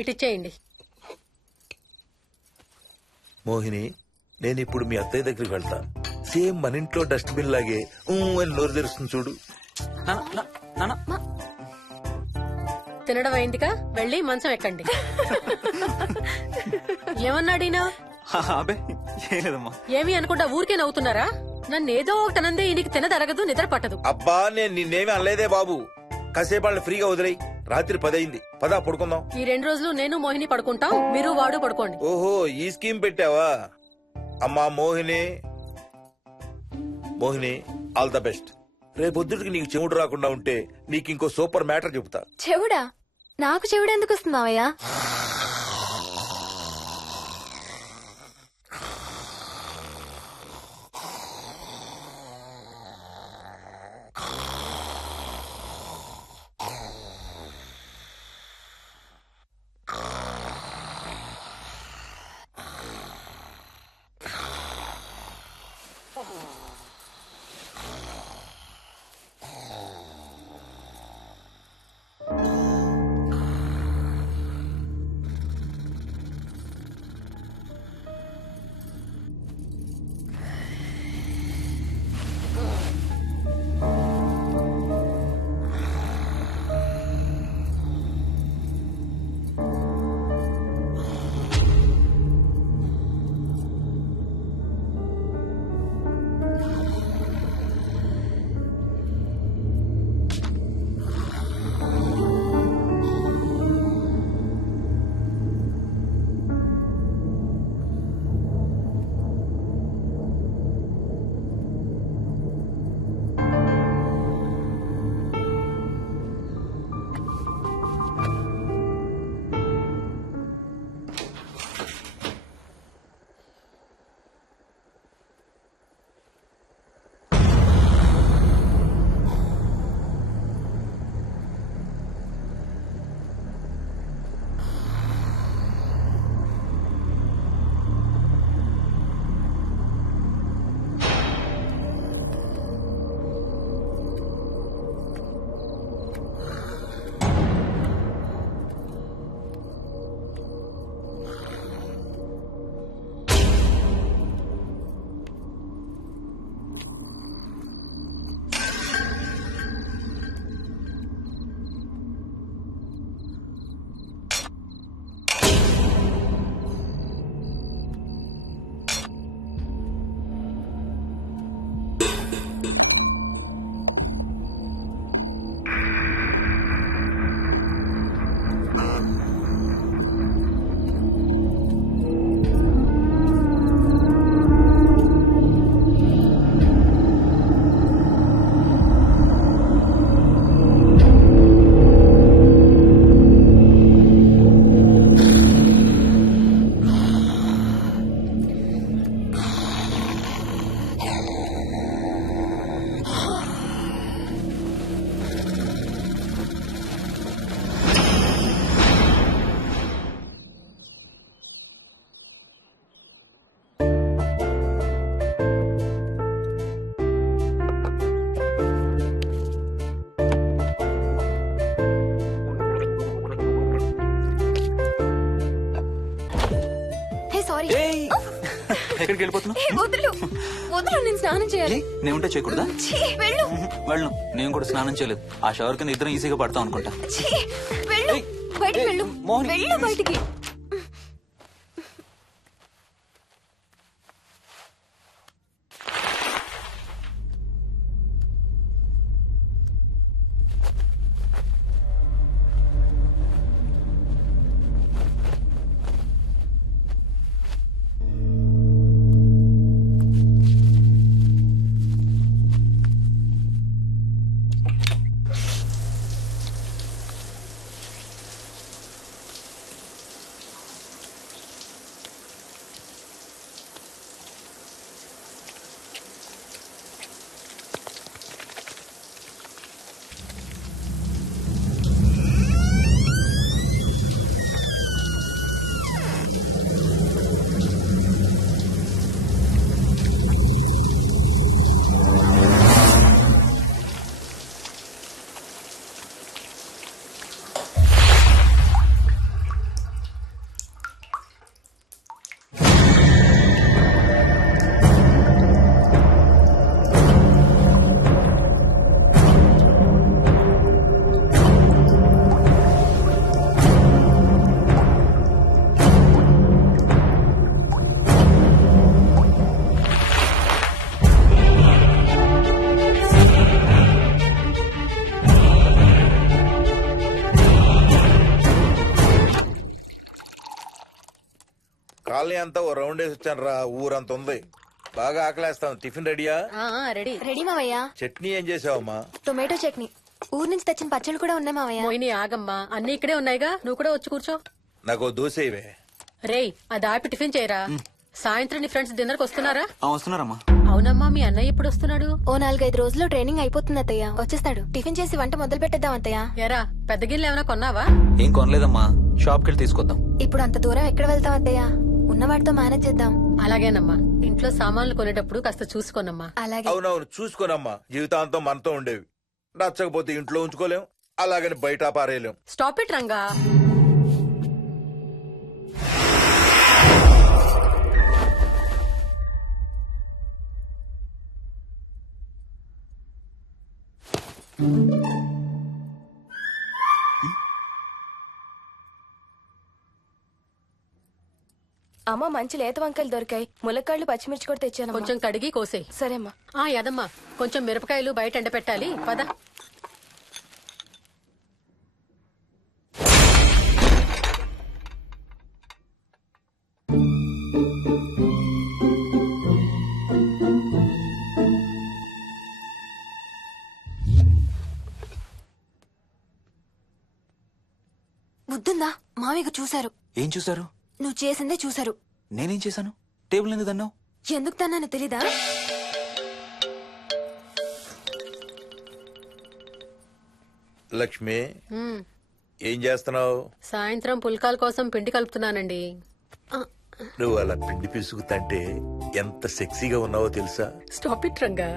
ఇటిచ్చేయండి. మోహిని, నేను ఇప్పుడు మీ అత్తయ్య దగ్గరికి వెళ్తా. సేమ్ మన ఇంట్లో డస్ట్బిన్ లాగే అని నోరు తెరుస్తుంది చూడు. తినడం అయిందిగా, వెళ్ళి మంచం ఎక్కండి. ఏమన్నాడీనా? ఏమి అనుకుంటా ఊరికే నవ్వుతున్నారా? నన్నేదో ఒకటి అనందే ఈయనకి తినదరగదు, నిద్ర పట్టదు. అబ్బా, నేను నిన్నేమి అనలేదే బాబు. కాసేపు వాళ్ళని ఫ్రీగా వదిలేయి. రాత్రి 10 అయింది, పదా పడుకుందాం. ఈ 2 రోజులు నేను మోహిని పడుకుంటాం, మీరు వాడు పడుకోండి. ఓహో, ఈ స్కీమ్ పెట్టావా? అమ్మా Mohini, Mohini, all the best. రేపొద్దుటికి నీకు చెవుడు రాకుండా ఉంటే నీకు ఇంకో సూపర్ మ్యాటర్ చెబుతా. చెవుడా? నాకు చెవుడు ఎందుకు వస్తున్నావయ్యా? ఎక్కడికి వెళ్ళిపోతున్నావు? నేను స్నానం చేయాలి. నేను ఉంటే చేయకూడదా? వెళ్ళు. నేను కూడా స్నానం చేయలేదు. ఆ షవర్ కింద ఇద్దరం ఈజీగా పడతాం అనుకుంటా. బయటికి కాలనీ అంతా ఓ రౌండ్ వేసి వచ్చాను రా. ఊరంత ఉంది. బాగా ఆకలేస్తాం. టిఫిన్ రెడీయా? రెడీ. రెడీ మావయ్య. చట్నీ ఏం చేసావమ్మా? టొమాటో చట్నీ. ఊరు నుంచి తెచ్చిన పచ్చళ్ళు కూడా ఉన్నాయి మావయ్య. మోహిని ఆగమ్మా, అన్ని ఇక్కడే ఉన్నాయిగా, నువ్వు కూడా వచ్చి కూర్చో. నాకు ఓ దోశ ఇవే. రేయ్, అది ఆపి టిఫిన్ చేయరా. సాయంత్రం నీ ఫ్రెండ్స్ డిన్నర్ కి వస్తున్నారా? వస్తున్నారమ్మా. అవునమ్మా, మీ అన్నయ్య ఎప్పుడు వస్తున్నాడు? ఓ 4-5 రోజుల్లో ట్రైనింగ్ అయిపోతుంది అత్తయ్య. వచ్చేస్తాడు. టిఫిన్ చేసి వంట మొదలు పెట్టేద్దాం అత్తయ్య. ఎరా, పెద్ద గిన్నెలు ఏమైనా కొన్నావా? ఏం కొనలేదమ్మా, షాప్ కెళ్ళి తీసుకొద్దాం. ఇప్పుడు అంత దూరం ఎక్కడ వెళ్తాం అత్తయ్య? ఉన్నవాటితో మేనేజ్ చేద్దాం. అలాగేనమ్మా, ఇంట్లో సామాన్లు కొనేటప్పుడు కాస్త చూసుకోనమ్మా. అలాగే. అవునవును, చూసుకోనమ్మా. జీవితాంతం మనతో ఉండేవి. నచ్చకపోతే ఇంట్లో ఉంచుకోలేం, అలాగని బయట పారేయలేం. Stop it Ranga. అమ్మ మంచి లేత వంకాయలు దొరికాయి. ములక్కాళ్ళు పచ్చిమిర్చి కూడా తెచ్చాను. కొంచెం కడిగి కోసేయ్. సరేమ్మా. యదమ్మా, కొంచెం మిరపకాయలు బయట ఎండపెట్టాలి. పద. బుద్ధుందా? మామయ్య చూశారు. ఏం చూసారు? నువ్వు చేసిందే చూశారు. నేనేం చేశాను? టేబుల్ ఎందుకు దన్నావు? ఎందుకు తన్నాను తెలీదా? లక్ష్మి, ఉమ్, ఏం చేస్తున్నావు? సాయంత్రం పుల్కాల కోసం పిండి కలుపుతున్నానండి. నువ్వు అలా పిండి పిసుకుతంటే ఎంత సెక్సీగా ఉన్నావో తెలుసా? Stop it Ranga.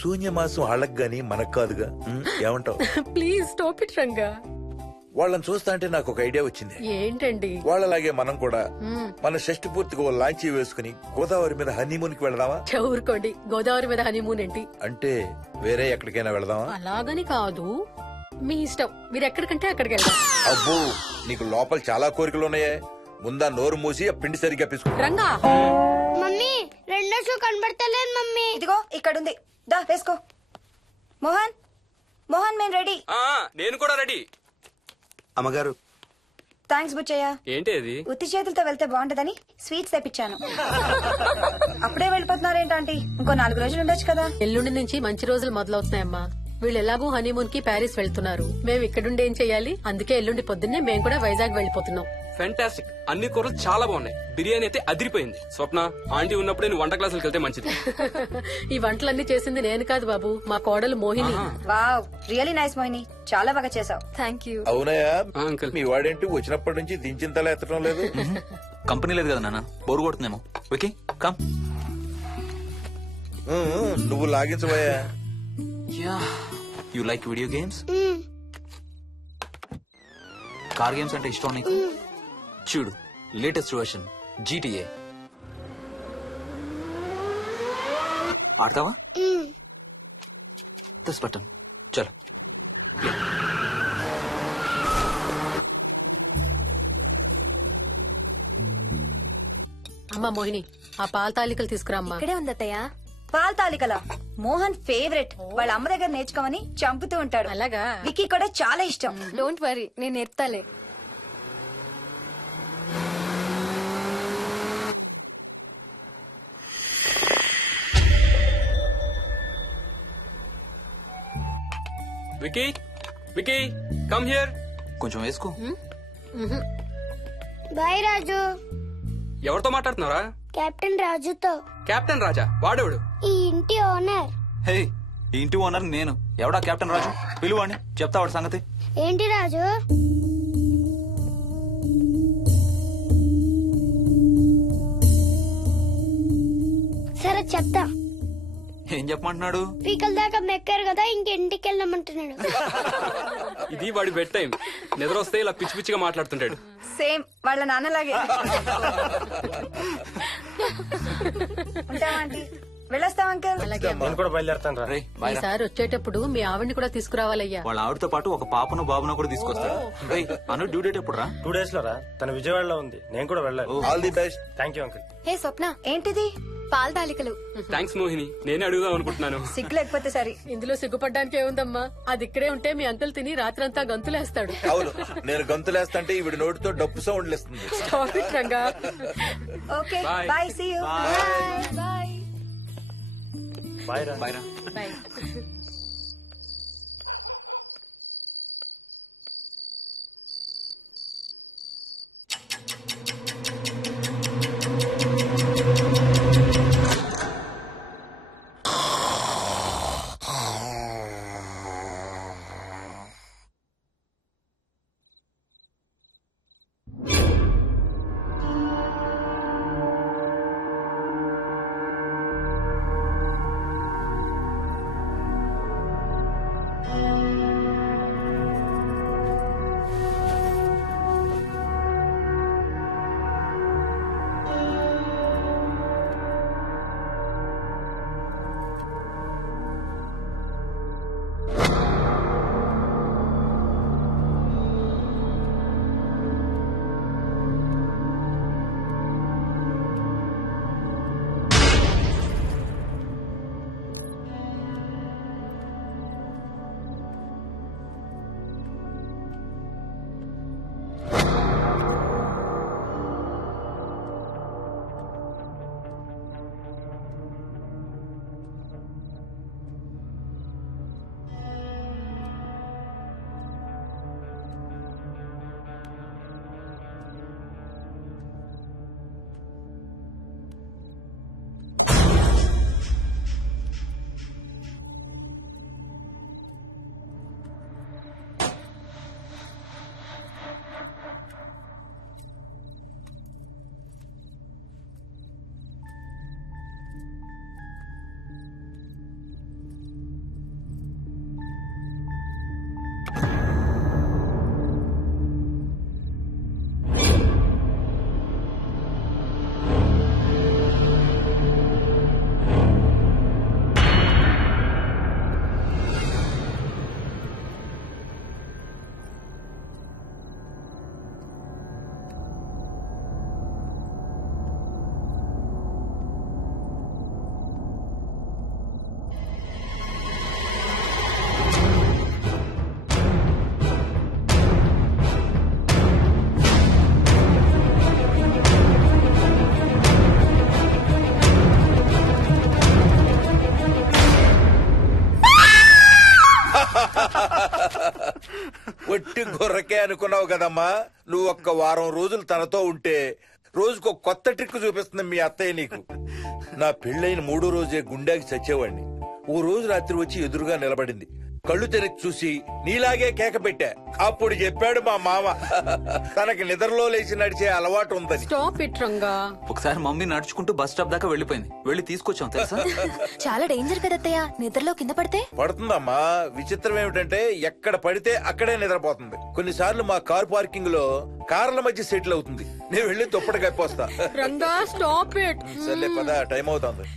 శూన్యమాసం వాళ్ళకి గాని మనకు కాదుగా. ఏమంటావు? Please stop it Ranga. వాళ్ళని చూస్తా అంటే నాకు ఒక ఐడియా వచ్చింది. ఏంటండి? వాళ్ళలాగే మనం కూడా మ్మ్. మన షష్టి పూర్తిగా ఓ లాంచీ వేసుకుని గోదావరి మీద హనీమూన్ కి వెళదామా? ఊరుకోండి, గోదావరి మీద హనీమూన్ ఏంటి? అంటే వేరే ఎక్కడికైనా వెళదామా? అలాగని కాదు, మీ ఇష్టం. మీరు ఎక్కడికంటే అక్కడికి వెళ్దాం. అబ్బో, నీకు లోపల చాలా కోరికలు ఉన్నాయే. ముందా నోరు మూసి ఆ పిండి సరిగ్గా పిసుకు. రంగా, మమ్మీ రెండో షూ కనబడతలేదు మమ్మీ. ఇదిగో ఇక్కడుంది. దా వేసుకో. మోహన్, మోహన్ మేము రెడీ. నేను కూడా రెడీ. అమ్మగారు, థ్యాంక్స్ బుచ్చయ్య. ఏంటి అది? ఉత్తి చేతులతో వెళ్తే బాగుంటదని స్వీట్స్ తెప్పించాను. అప్పుడే వెళ్ళిపోతున్నారేంటి? ఇంకో 4 రోజులు ఉండొచ్చు కదా. ఎల్లుండి నుంచి మంచి రోజులు మొదలవుతున్నాయమ్మా. వీళ్ళు ఎలాగూ హనీమూన్ కి ప్యారిస్ వెళ్తున్నారు. మేము ఇక్కడుండి ఏం చెయ్యాలి? అందుకే ఎల్లుండి పొద్దున్నే మేము కూడా వైజాగ్ వెళ్ళిపోతున్నాం. ఫెంటాస్టిక్. అన్ని కూరలు చాలా బాగున్నాయి. బిర్యానీ అయితే అదిరిపోయింది. స్వప్న, ఆంటీ ఉన్నప్పుడే నువ్వు వంట క్లాసులకు వెళ్తే మంచిది. ఈ వంటలన్నీ చేసింది నేను కాదు బాబు, మా కోడలు Mohini. Wow, really nice Mohini. చాలా బాగా చేసావు. Thank you. అవునయా? అంకుల్. మీ వాడేంటి వచ్చినప్పటి నుంచి దించిన తల ఎత్తడం లేదు? కంపెనీ లేదు కదా నాన్న, బోరు కొడుతుందేమో. Okay come. నువ్వు లాగించబోయా? Yeah, you like video games? Car games అంటే ఇష్టం నీకు? చూడు, లేటెస్ట్ వర్షన్ GTA. ఆడతావా? This button. చలో. అమ్మా మోహిని, ఆ పాల తాలికలు తీసుకురామ్మా. ఇక్కడే ఉంది అత్తయ్య. పాల్ తాలికల మోహన్ ఫేవరెట్. వాళ్ళ అమ్మ దగ్గర నేర్చుకోమని చంపుతూ ఉంటాడు. అలాగా? విక్కీ కూడా చాలా ఇష్టం. డోంట్ వరీ, నేను నేర్పుతాలే. Vicky, Vicky, come here. కొంచెం వేసుకో. బాయ్ రాజు. ఎవరితో మాట్లాడుతున్నారా? కెప్టెన్ రాజుతో. కెప్టెన్ రాజా? వాడేవాడు? ఈ ఇంటి ఓనర్. హే, ఈ ఇంటి ఓనర్ నేను. ఎవడా కెప్టెన్ రాజు? పిలువాడిని, చెప్తా వాడి సంగతి. ఏంటి రాజు? సరే చెప్తా. ఏం చెప్పమంటున్నాడు? పీకల దాకా మెక్కారు కదా, ఇంటికి వెళ్ళమంటున్నాడు. ఇది వాడి బెడ్ టైం. నిద్ర వస్తే ఇలా పిచ్చి పిచ్చిగా మాట్లాడుతుంటాడు. సేమ్ వాళ్ళ నాన్నలాగే. ఉంటామంటీ. వెళ్ళొస్తాం అంకుల్. అలాగే అమ్మా. నేను కూడా బయలుదేరుతాను రా. రేయ్, బాయ్ రా. ఈసారి వచ్చేటప్పుడు మీ ఆవిడ్ని కూడా తీసుకురావాలయ్యా. వాళ్ళ ఆవిడతో పాటు ఒక పాపను బాబును కూడా తీసుకొస్తాడు. రేయ్, అను డ్యూ డేట్ ఎప్పుడు రా? 2 days లో రా. తన విజయవాడలో ఉంది. నేను కూడా వెళ్ళాలి. All the best. Thank you uncle. Hey Swapna, ఏంటిది? పాల తాలికలు. థ్యాంక్స్ మోహిని, నేనే అడుగుదాం అనుకుంటున్నాను. సిగ్గు లేకపోతే సరే. ఇందులో సిగ్గుపడ్డానికి ఏముందమ్మా, అది ఇక్కడే ఉంటే మీ అంకుల్ తిని రాత్రంతా గంతులేస్తాడు. అవును, నేను గంతులేస్తంటే ఈవిడ నోటితో డప్పు సౌండ్లు ఇస్తుంది. Stop it, Ranga. Okay Bye. Bye, see you. Bye. Bye రా. బాయ్ రా. Bye. ఒట్టి గొర్రకే అనుకున్నావు కదమ్మా. నువ్వు ఒక్క వారం రోజులు తనతో ఉంటే రోజుకో కొత్త ట్రిక్ చూపిస్తుంది మీ అత్తయ్య నీకు. నా పెళ్ళైన 3వ రోజే గుండెకి చచ్చేవాడిని. ఓ రోజు రాత్రి వచ్చి ఎదురుగా నిలబడింది. కళ్ళు తెరిచి చూసి నీలాగే కేక పెట్టా. అప్పుడు చెప్పాడు మా మామ తనకి నిద్రలో లేచి నడిచే అలవాటు ఉందని. Stop it, Ranga. ఒకసారి మమ్మీ నడుచుకుంటూ బస్ స్టాప్ దాకా వెళ్ళిపోయింది. వెళ్ళి తీసుకొచ్చాం తెలుసా. చాలా డేంజర్ కదా అత్తయ్య, నిద్రలో కింద పడితే. పడుతుందమ్మా. విచిత్రం ఏమిటంటే ఎక్కడ పడితే అక్కడే నిద్రపోతుంది. కొన్నిసార్లు మా కార్ పార్కింగ్ లో కార్ల మధ్య సెటిల్ అవుతుంది. నేను వెళ్ళి దుప్పటి కప్పొస్తా. Ranga, stop it. సర్లే పద, టైం అవుతుంది.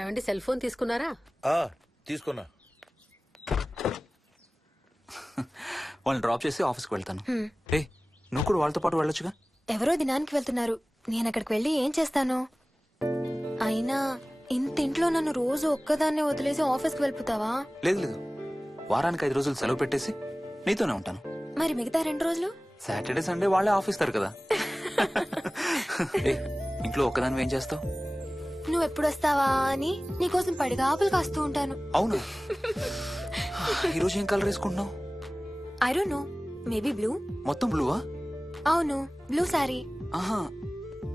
ఏమండి, సెల్ ఫోన్ తీసుకున్నారా? తీసుకున్నా. వాళ్ళని డ్రాప్ చేసి ఆఫీస్కి వెళ్తాను. ఏ నువ్వు కూడా వాళ్ళతో పాటు వెళ్ళొచ్చుగా. ఎవరో దినానికి వెళ్తున్నారు, నేను అక్కడికి వెళ్ళి ఏం చేస్తాను? అయినా ఇంత ఇంట్లో నన్ను రోజు ఒక్కదాన్నే వదిలేసి ఆఫీస్కి వెళ్ళిపోతావా? లేదు లేదు, వారానికి 5 రోజులు సెలవు పెట్టేసి నీతోనే ఉంటాను. మరి మిగతా 2 రోజులు? సాటర్డే సండే వాళ్ళే ఆఫీస్ తారు కదా. ఏ ఇంట్లో ఒక్కదాని ఏం చేస్తావు? నువ్వు ఎప్పుడు వస్తావా అని నీకోసం పడిగాపులు కాస్తూ ఉంటాను. అవును. ఈరోజు ఏం కలర్ వేసుకుంటున్నావు? I don't know, maybe blue. మొత్తం బ్లూవా? అవును, బ్లూ సారీ. ఆహా,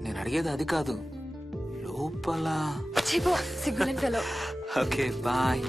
నేను అడిగేది అది కాదు, లోపల. సిగ్గులేని ఫెలో. Okay bye.